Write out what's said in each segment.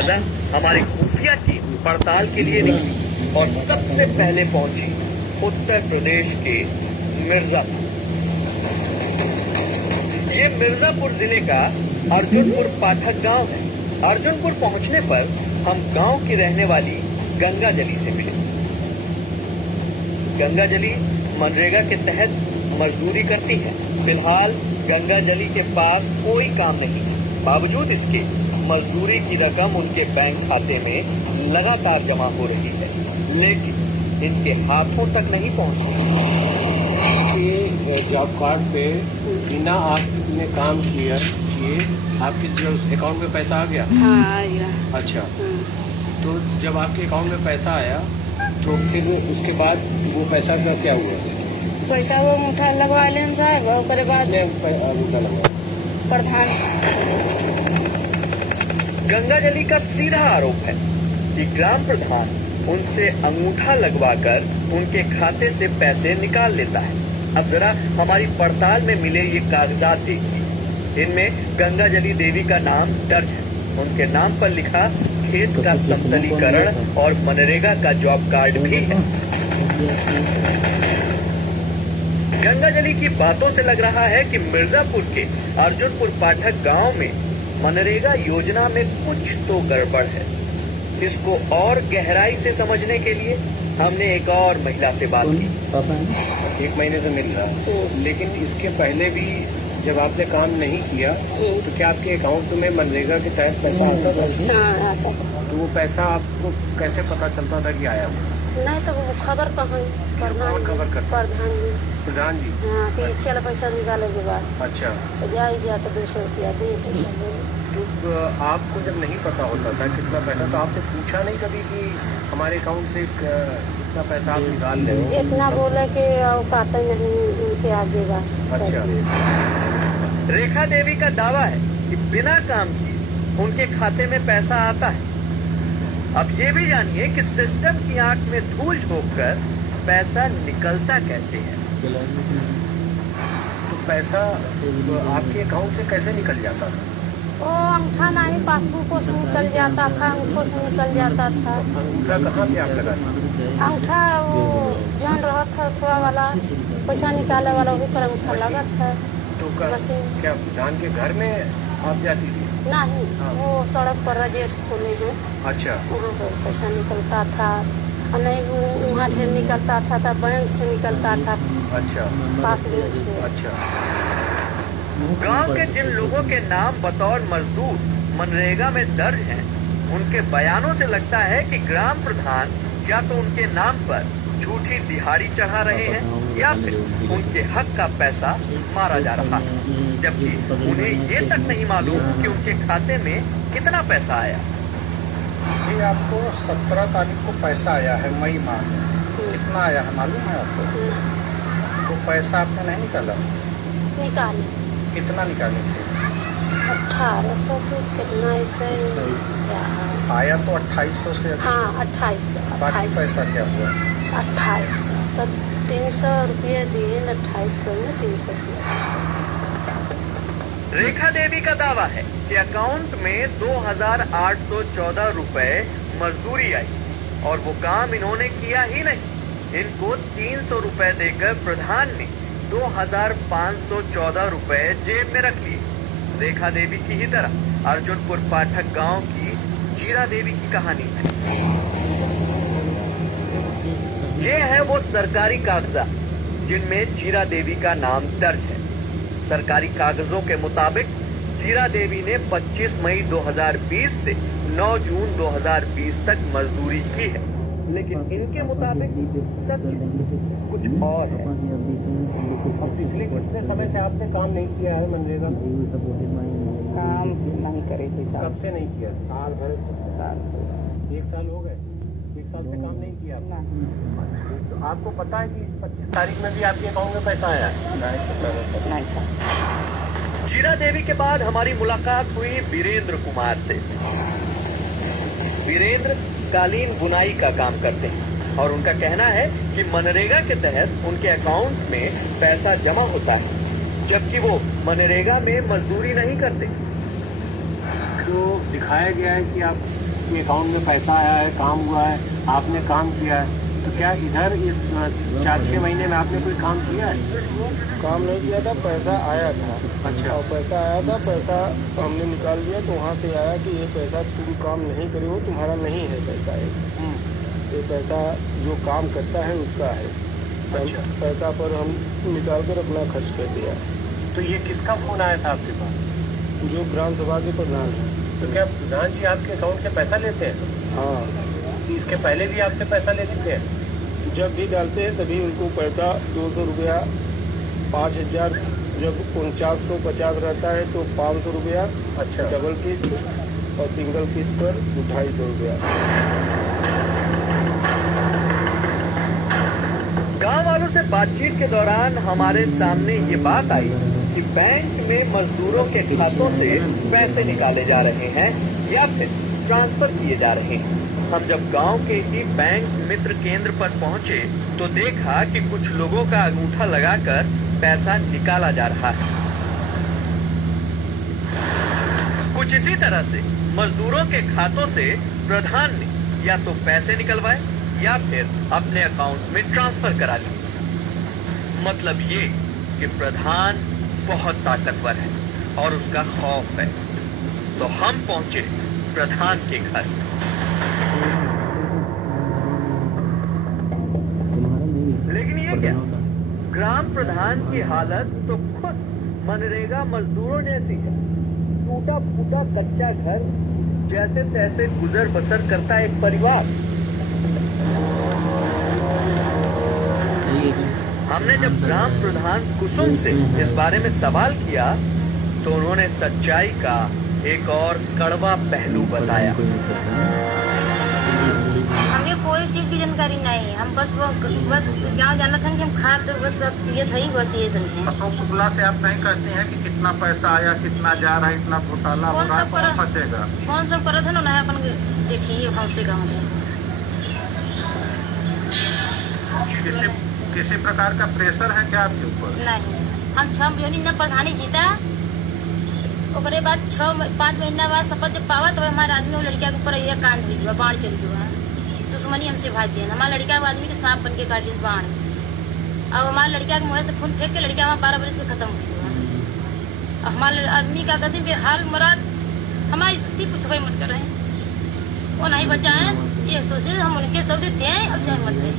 लिहाजा हमारी खुफिया टीम पड़ताल के लिए निकली और सबसे पहले पहुंची उत्तर प्रदेश के मिर्जापुर। ये मिर्जापुर जिले का अर्जुनपुर पाठक गांव है। अर्जुनपुर पहुंचने पर हम गांव की रहने वाली गंगाजली से मिले। गंगाजली मनरेगा के तहत मजदूरी करती है। फिलहाल गंगाजली के पास कोई काम नहीं है, बावजूद इसके मजदूरी की रकम उनके बैंक खाते में लगातार जमा हो रही है, लेकिन इनके हाथों तक नहीं पहुंचती। कि जॉब कार्ड पे बिना आपने काम किए आपके जो अकाउंट में पैसा आ गया? हाँ, आ गया। अच्छा, तो जब आपके अकाउंट में पैसा आया तो फिर उसके बाद वो पैसा का क्या हुआ? पैसा वो मुठा लगवा लेन साहब, और बाद अंगूठा लगा प्रधान। गंगाजली का सीधा आरोप है कि ग्राम प्रधान उनसे अंगूठा लगवाकर उनके खाते से पैसे निकाल लेता है। अब जरा हमारी पड़ताल में मिले ये कागजात देखिए। इनमें गंगाजली देवी का नाम दर्ज है। उनके नाम पर लिखा खेत का समतलीकरण और मनरेगा का जॉब कार्ड भी है। गंगाजली की बातों से लग रहा है कि मिर्जापुर के अर्जुनपुर पाठक गांव में मनरेगा योजना में कुछ तो गड़बड़ है। इसको और गहराई से समझने के लिए हमने एक और महिला से बात की। 1 महीने से मिल रहा है, लेकिन इसके पहले भी जब आपने काम नहीं किया तो क्या आपके अकाउंट में मनरेगा के तहत पैसा आता था? हाँ, आता था। तो वो पैसा आपको कैसे पता चलता था कि आया? नहीं तो वो खबर कहाँ? खबर कर प्रधान जी। प्रधान जी? हाँ, कि चल पैसा निकाले के बाद। अच्छा, तो जा तो 200 रुपया दे पैसा दे। तो आपको जब नहीं पता होता था कितना पैसा, तो आपने पूछा नहीं कभी कि हमारे अकाउंट से कितना पैसा आप निकाल रहे हो? इतना बोले कि औकात नहीं उनके आगे बात। अच्छा। रेखा देवी का दावा है कि बिना काम किए उनके खाते में पैसा आता है। अब ये भी जानिए कि सिस्टम की आंख में धूल झोंककर पैसा निकलता कैसे है। तो पैसा आपके अकाउंट से कैसे निकल जाता था? वो अंगूठा नहीं, पासबुकों से निकल जाता था, अंगूठों से निकल जाता था। अंगूठा कहाँ पे आप लगाते? अंगूठा वो जान रहा था थोड़ा वाला पैसा निकाले वाला, वही पर अंगूठा लगा था। तो मशीन क्या प्रधान के घर में आप जाती थी? नहीं, हाँ। वो सड़क पर राजेश खोले हैं, अच्छा, वहाँ पर पैसा निकलता था। और नहीं वहाँ ढेर निकलता था तो बैंक से निकलता था। अच्छा, पासबुक से। अच्छा। गांव के जिन लोगों के नाम बतौर मजदूर मनरेगा में दर्ज हैं, उनके बयानों से लगता है कि ग्राम प्रधान या तो उनके नाम पर झूठी दिहाड़ी चढ़ा रहे हैं या फिर उनके हक का पैसा मारा जा रहा है, जबकि उन्हें ये तक नहीं मालूम कि उनके खाते में कितना पैसा आया। ये आपको 17 तारीख को पैसा आया है, मई माह में। कितना आया है मालूम है आपको? तो पैसा आपने नहीं निकाला? निकाले। कितना निकाले थे? 1800 कितना ऐसे आया तो 2800 से अधिक। हाँ, 2800। बाकी पैसा क्या हुआ? 2800 तो 300 रुपये दिए, 2800 में 300 रुपये। रेखा देवी का दावा है कि अकाउंट में 2814 रुपए मजदूरी आई और वो काम इन्होंने किया ही नहीं। इनको 300 रुपए देकर प्रधान ने 2514 रुपए जेब में रख लिए। रेखा देवी की ही तरह अर्जुनपुर पाठक गांव की जीरा देवी की कहानी है। ये है वो सरकारी कागजात जिनमें जीरा देवी का नाम दर्ज है। सरकारी कागजों के मुताबिक जीरा देवी ने 25 मई 2020 से 9 जून 2020 तक मजदूरी की है, लेकिन इनके मुताबिक सच कुछ और है। अब पिछले कितने समय से आपने काम नहीं किया है मनरेगा में? काम नहीं करे थे साहब। कब से नहीं किया? साल भर से। 1 साल हो गए? 1 साल से काम नहीं किया आपने? तो आपको पता है कि 25 तारीख में भी आपके अकाउंट में पैसा आया है? नहीं साहब। जीरा देवी के बाद हमारी मुलाकात हुई वीरेंद्र कुमार से। वीरेंद्र कालीन बुनाई का काम करते हैं और उनका कहना है कि मनरेगा के तहत उनके अकाउंट में पैसा जमा होता है, जबकि वो मनरेगा में मजदूरी नहीं करते। जो दिखाया गया है कि आपके अकाउंट में पैसा आया है, काम हुआ है, आपने काम किया है, तो क्या इधर इस 4-6 महीने में आपने कोई काम किया है? काम नहीं किया था, पैसा आया था। अच्छा। और पैसा आया था, पैसा हमने निकाल लिया तो वहाँ से आया कि ये पैसा तुम काम नहीं करे हो, तुम्हारा नहीं है पैसा ये पैसा जो काम करता है उसका है। अच्छा। पैसा पर हम निकाल कर अपना खर्च कर दिया। तो ये किसका फोन आया था आपके पास? जो ग्राम सभा के प्रधान है। तो क्या प्रधान जी आपके अकाउंट से पैसा लेते हैं? हाँ, इसके पहले भी आपसे पैसा ले चुके हैं? जब भी डालते हैं तभी उनको पैसा 200 रुपया, 5000, जब 4950 रहता है तो 500 रुपया। अच्छा। डबल किस्त और सिंगल किस्त पर 250 रुपया। गांव वालों से बातचीत के दौरान हमारे सामने ये बात आई कि बैंक में मजदूरों के खातों से पैसे निकाले जा रहे हैं या फिर ट्रांसफर किए जा रहे हैं। हम जब गांव के ही बैंक मित्र केंद्र पर पहुंचे तो देखा कि कुछ लोगों का अंगूठा लगाकर पैसा निकाला जा रहा है। कुछ इसी तरह से मजदूरों के खातों से प्रधान ने या तो पैसे निकलवाए या फिर अपने अकाउंट में ट्रांसफर करा लिए। मतलब ये कि प्रधान बहुत ताकतवर है और उसका खौफ है। तो हम पहुंचे प्रधान के घर। लेकिन ये क्या, ग्राम प्रधान की हालत तो खुद मनरेगा मजदूरों जैसी है। टूटा फूटा कच्चा घर, जैसे तैसे गुजर बसर करता एक परिवार। हमने जब ग्राम प्रधान कुसुम से इस बारे में सवाल किया तो उन्होंने सच्चाई का एक और कड़वा पहलू बताया। हमें कोई चीज की जानकारी नहीं, हम बस गाँव जाना था कि हम खाद बस ये था ही, बस ये समझे। अशोक शुक्ला से आप नहीं कहते हैं कि कितना पैसा आया, कितना जा रहा है, इतना घोटाला हो रहा है, कौन फंसेगा? कौन सब करा था ना अपन देखिए हमसे गाँव किसी प्रकार का प्रेशर है क्या आपके ऊपर? नहीं। हम 6 महीने प्रधानी जीता, ओकरे बाद 5 महीना बाद शपथ जब पावा तो हमारे आदमी और लड़किया के ऊपर यह कांड हुई हुआ, बाढ़ चली हुआ। दुश्मनी हमसे भाग दिया, हमारा लड़का आदमी के सांप बन के काट ली बाढ़। अब हमारे लड़किया के मुँह से खून फेंक के लड़किया हमारा 12 बरस से खत्म हुआ। हमारे आदमी का कहते बेहाल मराद, हमारी स्थिति कुछ भाई मत कर रहे हैं, वो नहीं बचाए, ये सोचे हम उनके सब देते हैं, अब चाहे मत दें।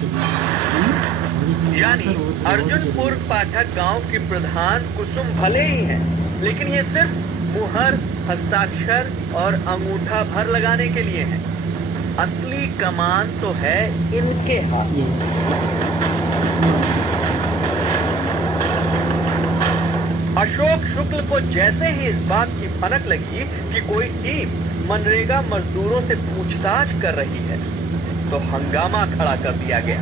यानी अर्जुनपुर पाठक गांव की प्रधान कुसुम भले ही हैं, लेकिन ये सिर्फ मुहर, हस्ताक्षर और अंगूठा भर लगाने के लिए है। असली कमान तो है इनके हाथ। अशोक शुक्ल को जैसे ही इस बात की भनक लगी कि कोई टीम मनरेगा मजदूरों से पूछताछ कर रही है तो हंगामा खड़ा कर दिया गया।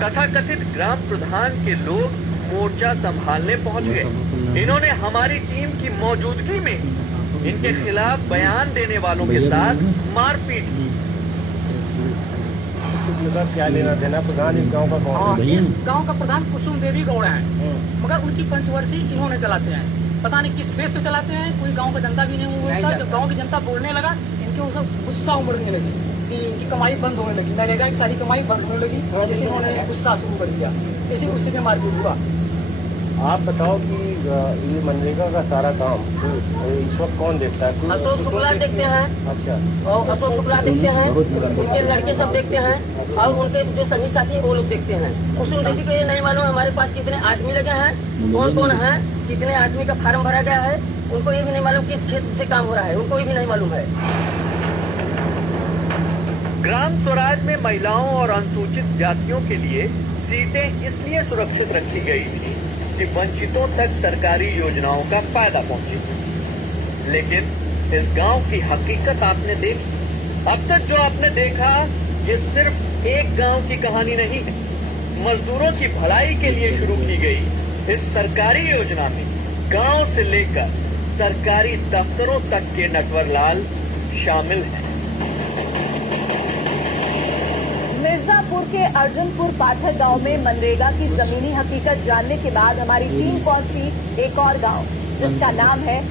तथाकथित ग्राम प्रधान के लोग मोर्चा संभालने पहुंच गए। इन्होंने हमारी टीम की मौजूदगी में इनके खिलाफ बयान देने वालों के साथ मारपीट की। क्या लेना देना प्रधान इस गांव का कौन है? इस गांव का प्रधान कुसुम देवी गौड़ है, मगर उनकी पंचवर्षीय इन्होंने चलाते हैं। पता नहीं किस फेस पे चलाते हैं, कोई गांव का जनता भी नहीं बोलता। जब गांव की जनता बोलने लगा, इनके ऊपर गुस्सा उमड़ने लगी कि इनकी कमाई बंद होने लगी, नरेगा की सारी कमाई बंद होने लगी। जैसे उन्होंने गुस्सा शुरू कर दिया, इसी गुस्से में मारपीट हुआ। आप बताओ कि ये मनरेगा का सारा काम इस वक्त कौन देखता है? अशोक शुक्ला देखते हैं। अच्छा। और अशोक शुक्ला देखते हैं, उनके लड़के सब देखते हैं, और उनके जो संगी साथी है वो लोग देखते हैं। कुसुम देवी को ये नहीं मालूम हमारे पास कितने आदमी लगे हैं, कौन कौन है, कितने आदमी का फार्म भरा गया है, उनको ये भी नहीं मालूम किस खेत से काम हो रहा है, उनको ये भी नहीं मालूम है। ग्राम स्वराज में महिलाओं और अनुसूचित जातियों के लिए सीटें इसलिए सुरक्षित रखी गई थी कि वंचितों तक सरकारी योजनाओं का फायदा पहुंचे। लेकिन इस गांव की हकीकत आपने देखी। अब तक जो आपने देखा ये सिर्फ एक गांव की कहानी नहीं है। मजदूरों की भलाई के लिए शुरू की गई इस सरकारी योजना में गांव से लेकर सरकारी दफ्तरों तक के नटवरलाल शामिल हैं। मिर्जापुर के अर्जुनपुर पाठक गांव में मनरेगा की जमीनी हकीकत जानने के बाद हमारी टीम पहुंची एक और गांव जिसका नाम है